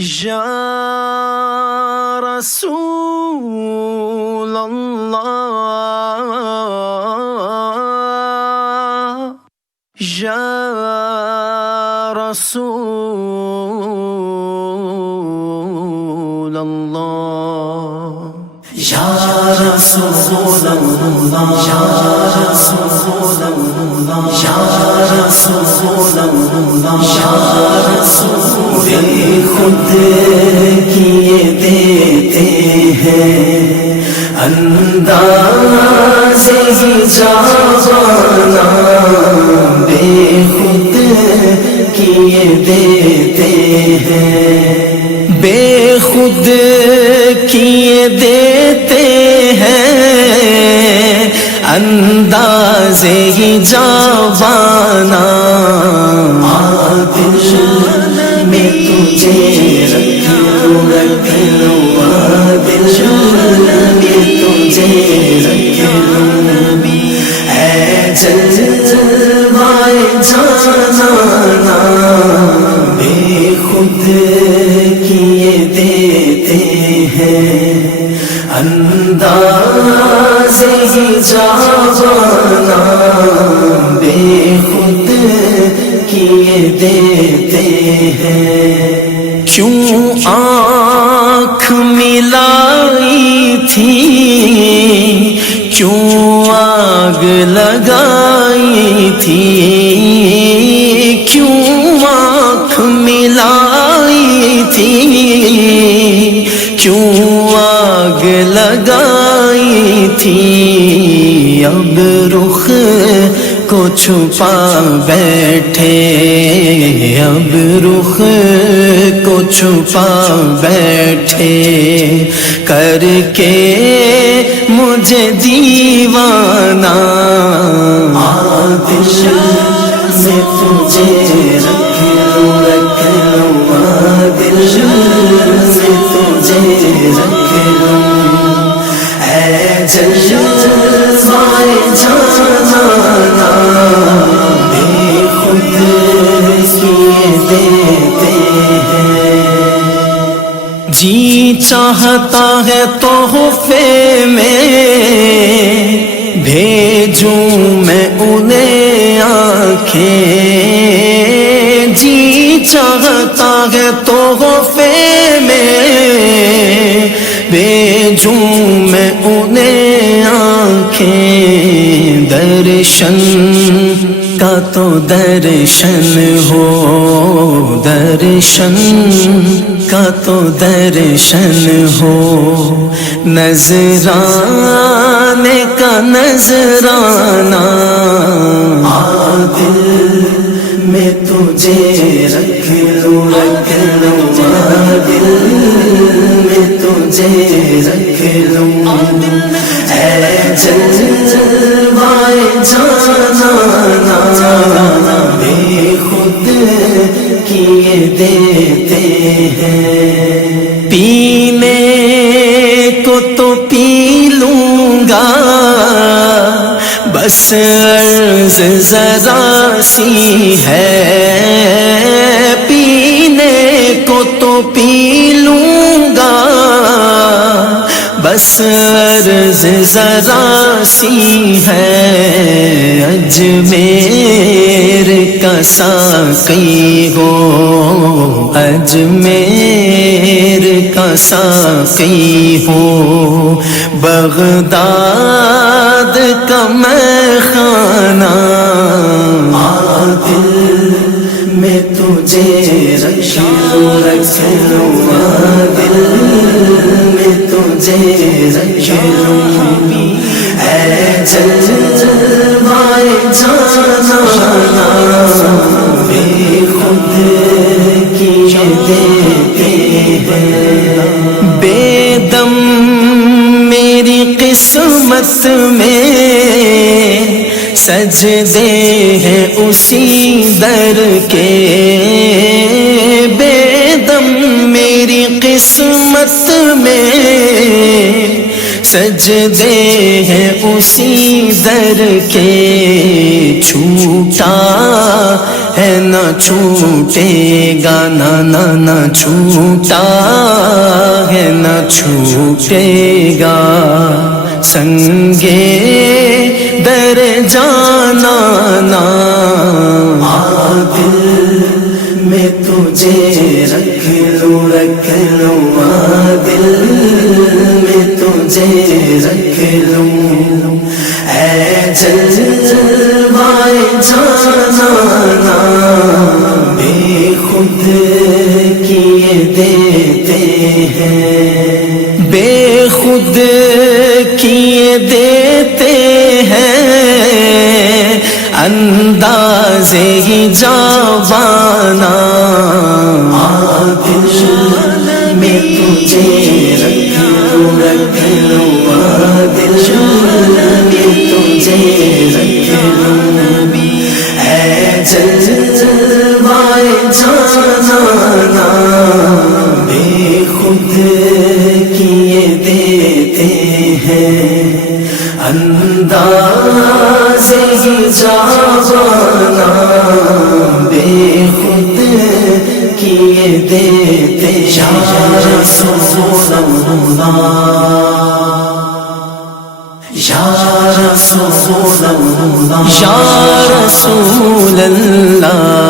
یا رسول اللہ، یا رسول اللہ، یا رسول اللہ، یا رسول اللہ، یا رسول اللہ، یا رسول خود کیے دیتے ہیں انداز جاوانا، بے خود کیے دیتے ہیں، بے خود کیے دیتے ہیں انداز جاوانا، عادل میں تجھے رکھ لوں، عادل میں تجھے رکھ لوں، اے جلوائے جانانا، بے خود کیے دیتے ہیں انداز جاوانا، بے خود کیے دیتے ہیں، کیوں آنکھ ملائی تھی، کیوں آگ لگائی تھی، کیوں آنکھ ملائی تھی، کیوں آگ لگائی تھی، اب رخ کو چھپا بیٹھے، اب رخ کو چھپا بیٹھے، کر کے مجھے دیوانہ، عادل میں تجھے رکھ لوں، عادل میں تجھے رکھ لوں، اے جلوائے جانانا، بے خود کیے دیتے ہیں، جی چاہتا ہے تحفے میں بھیجوں میں انہیں آنکھیں، جی چاہتا ہے تحفے میں بھیجوں میں انہیں آنکھیں، درشن کا تو درشن ہو، درشن کا تو درشن ہو، نذرانے کا نذرانہ، عادل میں تجھے رکھ لوں، عادل میں تجھے رکھ لوں، اے جلوائے جانانا، بے خود کیے دیتے ہیں، پینے کو تو پی لوں گا، بس عرض ذرا سی ہے، پینے کو تو پی لوں گا، بس عرض ذرا سی ہے، اجمیر کا ساقی ہو، اجمیر کا ساقی ہو، بغداد کا میخانہ، عادل میں تجھے رکھ لوں، عادل میں تجھے رکھ لوں، اے جلوائے جانانا، بے خود کیے دیتے ہیں، بے دم میری قسمت میں سجدے ہیں اسی در کے، بے دم میری قسمت میں سجدے ہیں اسی در کے، چھوٹا ہے نہ چھوٹے گا، نہ چھوٹا ہے نہ چھوٹے گا، سنگے در جانا نا دل میں تجھے رکھ لوں دل میں تجھے رکھ لوں، اے جلوائے جانا بے خود کیے دیتے ہیں، بے خود کیے دیتے ہیں، انداز ہی جاوانا دل میں تجھے رکھ لوں دل میں تجھے رکھ لوں، اے جلوائے جانا بے خود کیے دیتے ہیں، انداز ہی جاوانا بے خود کیے دیتے ہیں۔ یا رسول اللہ یا رسول اللہ یا رسول اللہ